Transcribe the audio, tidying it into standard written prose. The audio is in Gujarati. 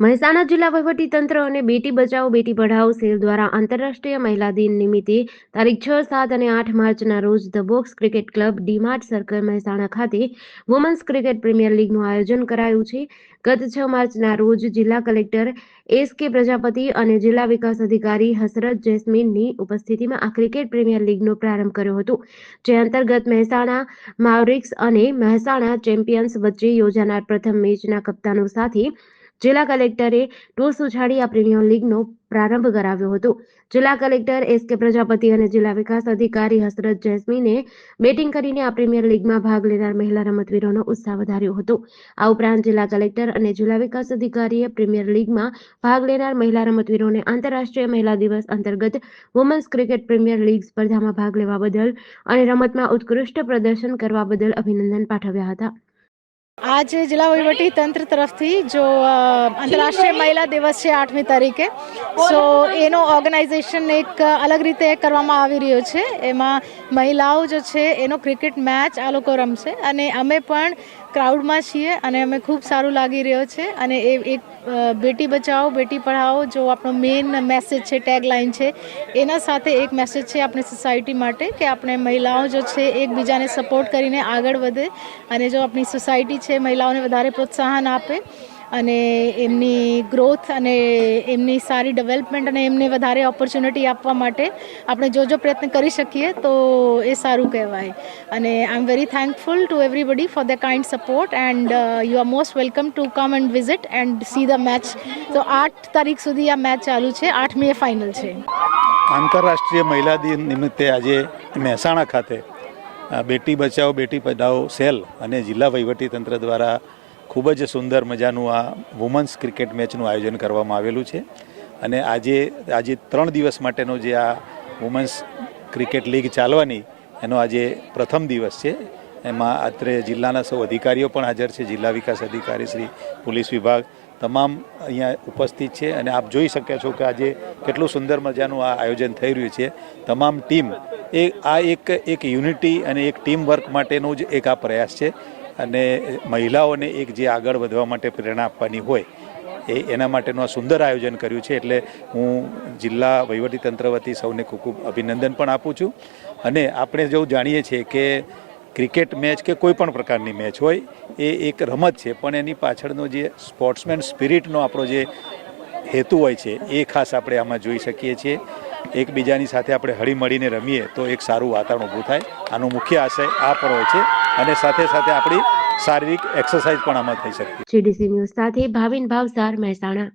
મહેસાણા જિલ્લા વહીવટીતંત્ર અને બેટી બચાવો બેટી પઢાઓ સેલ દ્વારા આંતરરાષ્ટ્રીય મહિલા દિન નિમિત્તે તારીખ 6, 7 અને 8 માર્ચના રોજ the box cricket club DMart circle Mehsana ખાતે વુમન્સ ક્રિકેટ પ્રીમિયર લીગનું આયોજન કરાયું છે. ગત 6 માર્ચના રોજ જિલ્લા કલેક્ટર એસ.કે. પ્રજાપતિ અને જિલ્લા વિકાસ અધિકારી હસરત જૈસ્મીનની ઉપસ્થિતિમાં આ ક્રિકેટ પ્રીમિયર લીગનો પ્રારંભ કર્યો હતો, જે અંતર્ગત મહેસાણા માવરિક્સ અને મહેસાણા ચેમ્પિયન્સ વચ્ચે યોજાનાર પ્રથમ મેચના કપ્તાનો સાથે જિલ્લા કલેક્ટરે ટોસ ઉછાળી આ પ્રીમિયર લીગનો પ્રારંભ કરાવ્યો હતો. જિલ્લા કલેક્ટર એસ.કે. પ્રજાપતિ અને જિલ્લા વિકાસ અધિકારી હસરત જૈસ્મીને બેટિંગ કરીને આ પ્રીમિયર લીગમાં ભાગ લેનાર મહિલા રમતવીરોનો ઉત્સાહ વધાર્યો હતો. આ ઉપરાંત જિલ્લા કલેક્ટર અને જિલ્લા વિકાસ અધિકારીએ પ્રીમિયર લીગમાં ભાગ લેનાર મહિલા રમતવીરોને આંતરરાષ્ટ્રીય મહિલા દિવસ અંતર્ગત વુમન્સ ક્રિકેટ પ્રીમિયર લીગ સ્પર્ધામાં ભાગ લેવા બદલ અને રમતમાં ઉત્કૃષ્ટ પ્રદર્શન કરવા બદલ અભિનંદન પાઠવ્યા હતા. आज जिला वहीवटी तंत्र तरफथी जो अंतरराष्ट्रीय महिला दिवस है 8મી તારીખે, સો એનો ઓર્ગેનાઇઝેશન એક અલગ રીતે કરવામાં આવી રહ્યો છે. એમાં મહિલાઓ જો છે એનો ક્રિકેટ મેચ આ લોકો રમશે અને અમે પણ ક્રાઉડમાં છીએ અને અમે ખૂબ સારું લાગી રહ્યો છે. અને એ એક બેટી બચાવો બેટી પઢાઓ જો આપણો મેઇન મેસેજ છે, ટેગલાઇન છે, એના સાથે એક મેસેજ છે આપણી સોસાયટી માટે કે આપણે મહિલાઓ જો છે એકબીજાને સપોર્ટ કરીને આગળ વધે અને જો આપણી સોસાયટી છે મહિલાઓને વધારે પ્રોત્સાહન આપે અને એમની ગ્રોથ અને એમની સારી ડેવલપમેન્ટ અને એમને વધારે ઓપોર્ચ્યુનિટી આપવા માટે આપણે જો પ્રયત્ન કરી શકીએ તો એ સારું કહેવાય. અને I am very thankful to everybody for the kind support and you are most welcome to come and visit and see the match. તો 8 તારીખ સુધી આ મેચ ચાલુ છે, 8મીએ ફાઇનલ છે. આંતરરાષ્ટ્રીય મહિલા દિન નિમિત્તે આજે મહેસાણા ખાતે બેટી બચાવો બેટી પઢાઓ સેલ અને જિલ્લા વહીવટીતંત્ર દ્વારા ખૂબ જ સુંદર મજાનું આ વુમન્સ ક્રિકેટ મેચનું આયોજન કરવામાં આવેલું છે. અને આજે 3 દિવસ માટેનો જે આ વુમન્સ ક્રિકેટ લીગ ચાલવાની એનો આજે પ્રથમ દિવસ છે. એમાં અત્રે જિલ્લાના સૌ અધિકારીઓ પણ હાજર છે, જિલ્લા વિકાસ અધિકારી શ્રી, પોલીસ વિભાગ તમામ અહીંયા ઉપસ્થિત છે. અને આપ જોઈ શકો છો કે આજે કેટલું સુંદર મજાનું આ આયોજન થઈ રહ્યું છે. તમામ ટીમ આ એક યુનિટી અને એક ટીમ વર્ક માટેનો જ એક આ પ્રયાસ છે. અને મહિલાઓને એક જે આગળ વધવા માટે પ્રેરણા આપવાની હોય એના માટેનું આ સુંદર આયોજન કર્યું છે. એટલે હું જિલ્લા વહીવટીતંત્ર વતી સૌને ખૂબ ખૂબ અભિનંદન પણ આપું છું. અને આપણે જો જાણીએ છીએ કે ક્રિકેટ મેચ કે કોઈ પણ પ્રકારની મેચ હોય એ એક રમત છે, પણ એની પાછળનો જે સ્પોર્ટ્સમેન સ્પિરિટનો આપણો જે હેતુ હોય છે એ ખાસ આપણે આમાં જોઈ શકીએ છીએ. એકબીજાની સાથે આપણે હળીમળીને રમીએ તો એક સારું વાતાવરણ ઊભું થાય. આનો મુખ્ય આશય આ પણ હોય છે અને સાથે સાથે આપણી શારીરિક એક્સરસાઇઝ પણ આમાં થઈ શકે. GDC ન્યૂઝ સાથે ભાવિન ભાવસાર, મહેસાણા.